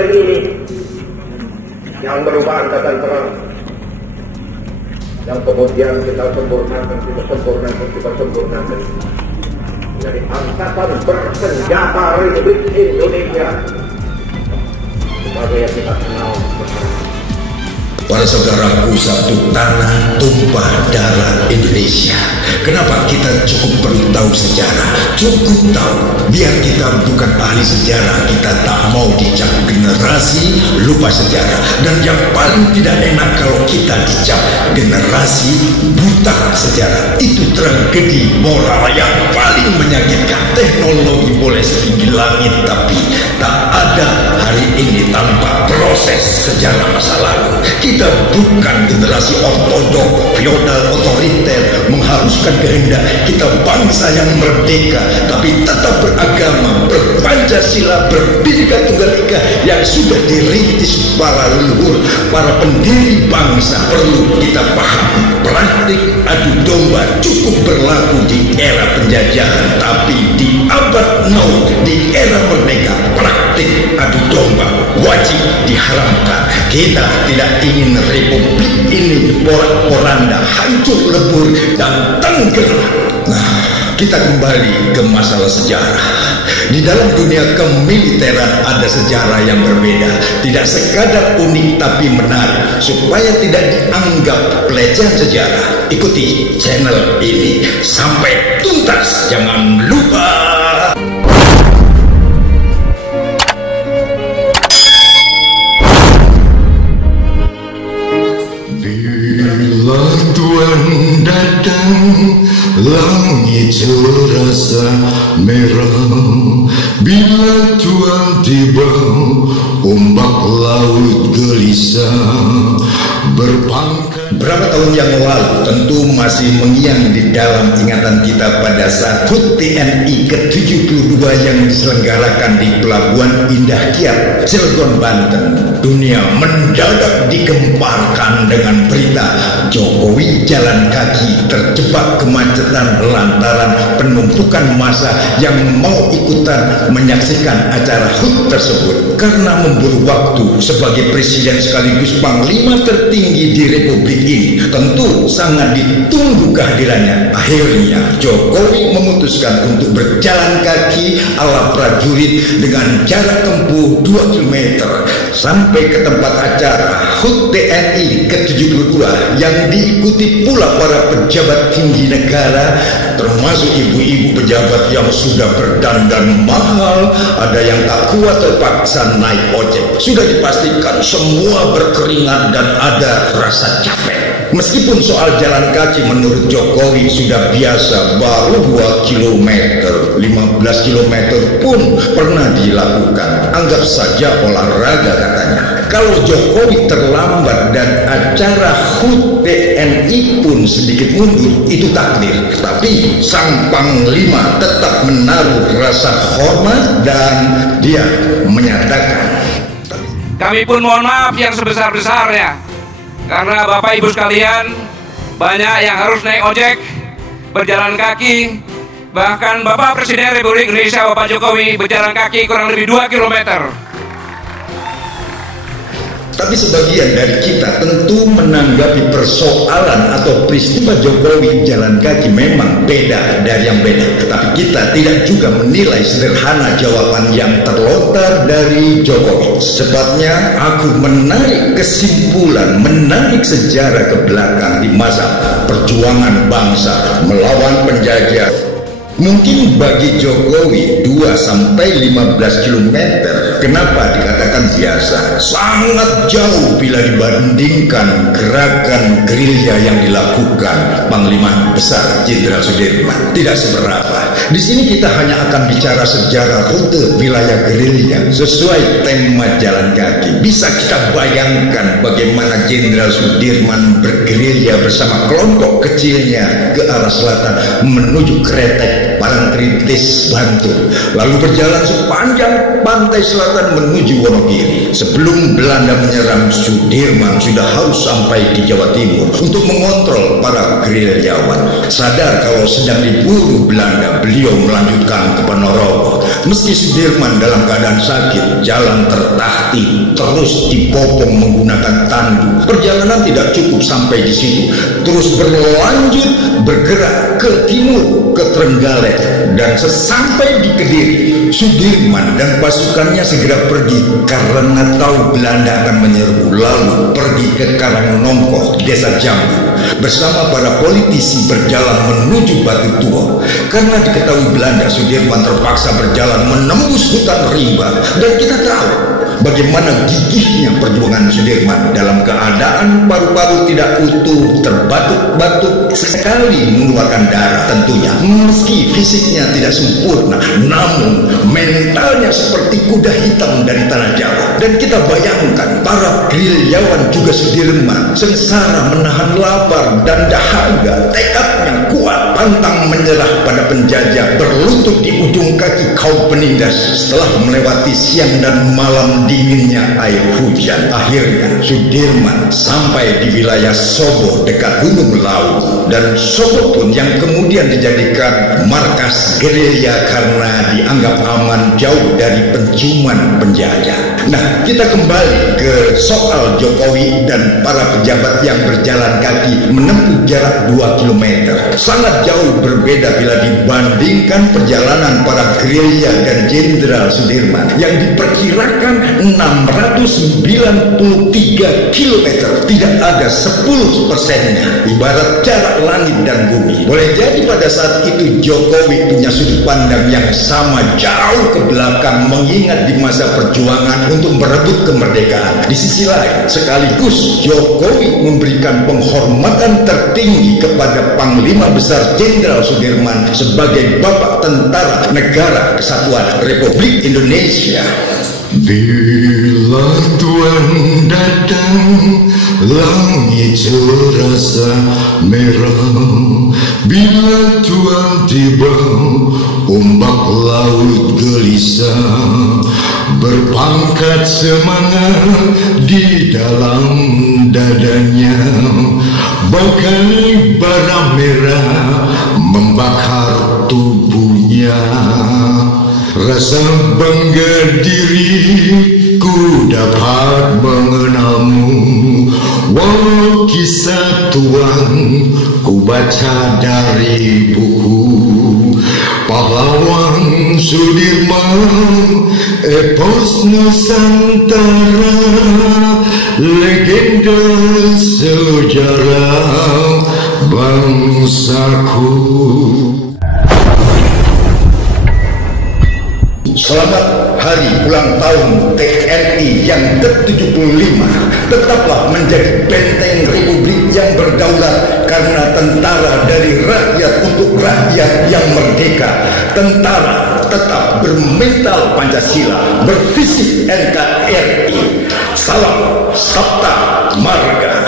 banteng ini yang berubah angkatan perang, yang kemudian kita sempurnakan dari angkatan bersenjata Republik Indonesia sebagai yang kita kenal bersama. Para saudaraku, satu tanah tumpah darah Indonesia. Kenapa kita cukup perlu tahu sejarah? Cukup tahu, biar kita bukan ahli sejarah, kita tak mau dicap generasi lupa sejarah. Dan yang paling tidak enak kalau kita dicap generasi buta sejarah. Itu tragedi moral yang paling menyakitkan. Teknologi boleh setinggi langit, tapi tak ada hari ini tanpa proses sejarah masa lalu. Kita bukan generasi ortodok, feodal, otoriter, mengharuskan kehendak. Kita bangsa yang merdeka, tapi tetap beragama, berpancasila, berbhinneka tunggal ika yang sudah dirintis para leluhur, para pendiri bangsa. Perlu kita paham, praktik adu domba cukup berlaku di era penjajahan, tapi di abad now, di era merdeka, praktik adu domba wajib diharamkan. Kita tidak ingin republik ini porak-poranda, hancur lebur dan tenggelam. Nah, kita kembali ke masalah sejarah. Di dalam dunia kemiliteran ada sejarah yang berbeda, tidak sekadar unik tapi menarik. Supaya tidak dianggap pelecehan sejarah, ikuti channel ini sampai tuntas. Jangan lupa. Bila Tuhan datang, langit terasa merah. Bila Tuhan tiba, ombak laut gelisah berpangkat. Berapa tahun yang lalu tentu masih mengiang di dalam ingatan kita pada saat HUT TNI ke-72 yang diselenggarakan di Pelabuhan Indah Kiat, Cilegon, Banten. Dunia mendadak digemparkan dengan berita Jokowi jalan kaki terjebak kemacetan lantaran penumpukan massa yang mau ikutan menyaksikan acara HUT tersebut. Karena memburu waktu sebagai presiden sekaligus panglima tertinggi di Republik ini, tentu sangat ditunggu kehadirannya. Akhirnya Jokowi memutuskan untuk berjalan kaki ala prajurit dengan jarak tempuh 2 km sampai ke tempat acara HUT TNI ke-72 yang diikuti pula para pejabat tinggi negara, termasuk ibu-ibu pejabat yang sudah berdandan mahal. Ada yang tak kuat terpaksa naik ojek. Sudah dipastikan semua berkeringat dan ada rasa capek. Meskipun soal jalan kaki menurut Jokowi sudah biasa, baru 2 km, 15 km pun pernah dilakukan. Anggap saja olahraga katanya. Kalau Jokowi terlambat dan acara HUT TNI pun sedikit mundur, itu takdir. Tapi sang panglima tetap menaruh rasa hormat dan dia menyatakan, kami pun mohon maaf yang sebesar-besarnya, karena Bapak Ibu sekalian banyak yang harus naik ojek, berjalan kaki. Bahkan Bapak Presiden Republik Indonesia Bapak Jokowi berjalan kaki kurang lebih 2 km. Tapi sebagian dari kita tentu menanggapi persoalan atau peristiwa Jokowi jalan kaki memang beda dari yang beda. Tetapi kita tidak juga menilai sederhana jawaban yang terlontar dari Jokowi. Sebabnya aku menarik kesimpulan, menarik sejarah ke belakang di masa perjuangan bangsa melawan penjajah. Mungkin bagi Jokowi 2-15 km kenapa dikatakan biasa? Sangat jauh bila dibandingkan gerakan gerilya yang dilakukan Panglima Besar Jenderal Sudirman. Tidak seberapa. Di sini kita hanya akan bicara sejarah rute wilayah gerilya sesuai tema jalan kaki. Bisa kita bayangkan bagaimana Jenderal Sudirman bergerilya bersama kelompok kecilnya ke arah selatan menuju Kretek, Parangtritis, Bantul, lalu berjalan sepanjang pantai selatan menuju Wonogiri. Sebelum Belanda menyerang, Sudirman sudah harus sampai di Jawa Timur untuk mengontrol para gerilyawan. Sadar kalau sedang diburu Belanda, beliau melanjutkan ke Ponorogo. Meski Sudirman dalam keadaan sakit, jalan tertahti terus dipopong menggunakan tandu. Perjalanan tidak cukup sampai di situ, terus berlanjut bergerak ke timur, ke Trenggalek, dan sesampai di Kediri, Sudirman dan pasukannya segera pergi karena tahu Belanda akan menyerbu. Lalu pergi ke Karangnongkoh, Desa Jambu, bersama para politisi berjalan menuju Batu Tua. Karena diketahui Belanda, Sudirman terpaksa berjalan menembus hutan rimba, dan kita tahu bagaimana gigihnya perjuangan Sudirman dalam keadaan paru-paru tidak utuh, terbatuk-batuk, sekali mengeluarkan darah tentunya. Meski fisiknya tidak sempurna, namun mentalnya seperti kuda hitam dari tanah Jawa. Dan kita bayangkan para gerilyawan juga Sudirman sengsara menahan lapar dan dahaga. Tekadnya kuat, pantang menyerah pada penjajah, berlutut di ujung kaki kaum penindas. Setelah melewati siang dan malam dinginnya air hujan, akhirnya Sudirman sampai di wilayah Sobo dekat Gunung Lawu. Dan Sobo pun yang kemudian dijadikan markas gerilya karena dianggap aman jauh dari penciuman penjajah. Nah, kita kembali ke soal Jokowi dan para pejabat yang berjalan kaki menempuh jarak 2 km. Sangat jauh berbeda bila dibandingkan perjalanan para gerilya dan Jenderal Sudirman yang diperkirakan 693 km, tidak ada 10%-nya, ibarat jarak langit dan bumi. Boleh jadi pada saat itu Jokowi punya sudut pandang yang sama jauh ke belakang, mengingat di masa perjuangan untuk merebut kemerdekaan. Di sisi lain, sekaligus Jokowi memberikan penghormatan tertinggi kepada Panglima Besar Jenderal Sudirman sebagai Bapak Tentara Negara Kesatuan Republik Indonesia. Bila Tuhan datang, langit terasa merah. Bila Tuhan tiba, ombak laut gelisah. Berpangkat semangat di dalam dadanya, bagai bara merah membakar tubuhnya. Rasa bangga diriku dapat mengenalmu, walau kisah Tuhan ku baca dari buku. Pahlawan Sudirman, epos Nusantara, legenda sejarah bangsaku. Selamat hari ulang tahun TNI yang ke-75. Tetaplah menjadi benteng Republik yang berdaulat, karena tentara dari rakyat untuk rakyat yang merdeka. Tentara tetap bermental Pancasila, bervisi NKRI. Salam Sabta Marga.